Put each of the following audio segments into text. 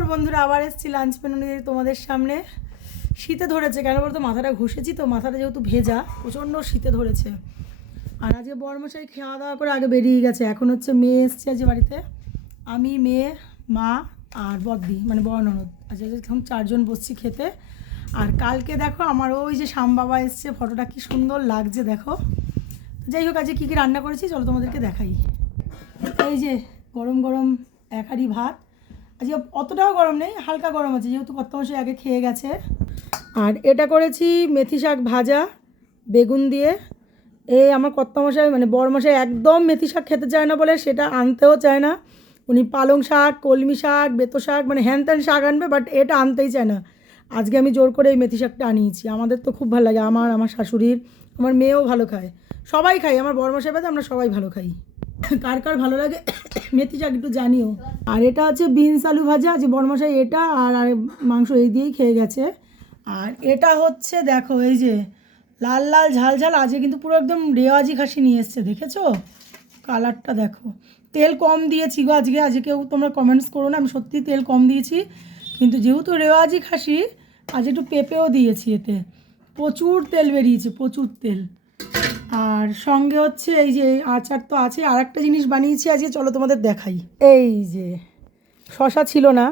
দুপুর বন্ধুরা, আবার এসেছি লাঞ্চ মেনু নিয়ে তোমাদের সামনে। শীতে ধরেছে কেন বলতো, মাথাটা ঘষেছি তো, মাথাটা যেহেতু ভেজা প্রচণ্ড শীতে ধরেছে। আর আজকে বড়মশাই খাওয়া দাওয়া করে আগে বেরিয়ে গেছে। এখন হচ্ছে মেয়ে এসছে আজ বাড়িতে, আমি, মেয়ে, মা আর বদ্দি মানে বড় ননদ। আজকে এখন 4 জন বসছি খেতে। আর কালকে দেখো আমার ওই যে শ্যাম বাবা এসছে, ফটোটা কি সুন্দর লাগছে দেখো। যাই হোক, আজকে কী কী রান্না করেছি চলো তোমাদেরকে দেখাই। এই যে গরম গরম এক হাঁড়ি ভাত। আজকে অতটাও গরম নেই, হালকা গরম আছে যেহেতু কর্তামশাই আগে খেয়ে গেছে। আর এটা করেছি মেথি শাক ভাজা বেগুন দিয়ে। এই আমার কর্তামশাই মানে বড়মশাই একদম মেথি শাক খেতে চায় না বলে সেটা আনতেও চায় না। উনি পালং শাক, কলমি শাক, বেতো শাক মানে হ্যান ত্যান শাক আনবে, বাট এটা আনতেই চায় না। আজকে আমি জোর করে এই মেথি শাকটা আনিয়েছি। আমাদের তো খুব ভালো লাগে, আমার শাশুড়ির, আমার মেয়েও ভালো খায়, সবাই খাই। আমার বড়মশাই বাদে আমরা সবাই ভালো খাই। কার কার ভালো লাগে মেথি শাক একটু জানিও। আর এটা আছে বিনস আলু ভাজা, যে বড়মশাই এটা আর মাংস এই দিয়েই খেয়ে গেছে। আর এটা হচ্ছে দেখো এই যে লাল লাল ঝাল ঝাল, আজকে কিন্তু পুরো একদম রেওয়াজি খাসি নিয়ে এসছে, দেখেছো কালারটা দেখো। তেল কম দিয়েছি গো আজকে কেউ তোমরা কমেন্টস করো না, আমি সত্যি তেল কম দিয়েছি। কিন্তু যেহেতু রেওয়াজি খাসি আজ একটু পেঁপেও দিয়েছি, এতে প্রচুর তেল বেরিয়েছে, প্রচুর তেল। আর সঙ্গে হচ্ছে এই যে আচার তো আছে। আর একটা জিনিস বানিয়েছি আজকে, চলো তোমাদের দেখাই। এই যে শশা ছিল না,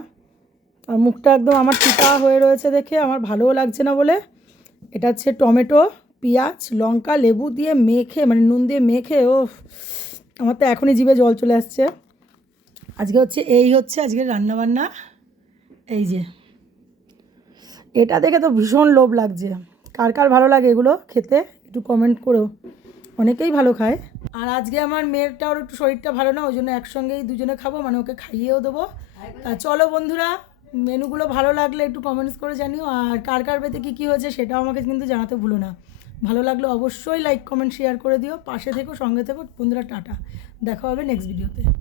আর মুখটা একদম আমার চিতা হয়ে রয়েছে দেখে আমার ভালোও লাগছে না বলে, এটা হচ্ছে টমেটো, পেঁয়াজ, লঙ্কা, লেবু দিয়ে মেখে মানে নুন দিয়ে মেখে, ও আমার তো এখনই জিভে জল চলে আসছে। আজকে হচ্ছে এই হচ্ছে আজকের রান্নাবান্না। এই যে এটা দেখে তো ভীষণ লোভ লাগছে। কার কার ভালো লাগে এগুলো খেতে একটু কমেন্ট করো, অনেকেই ভালো খায়। আর আজকে আমার মেয়েরটাও একটু শরীরটা ভালো না, ওই জন্য একসঙ্গেই দুজনে খাবো, মানে ওকে খাইয়েও দেবো। তা চলো বন্ধুরা, মেনুগুলো ভালো লাগলে একটু কমেন্টস করে জানিও। আর কার কার বেতে কী কী হয়েছে সেটাও আমাকে কিন্তু জানাতে ভুলো না। ভালো লাগলে অবশ্যই লাইক কমেন্ট শেয়ার করে দিও, পাশে থেকো, সঙ্গে থেকো বন্ধুরা। টাটা, দেখা হবে নেক্সট ভিডিওতে।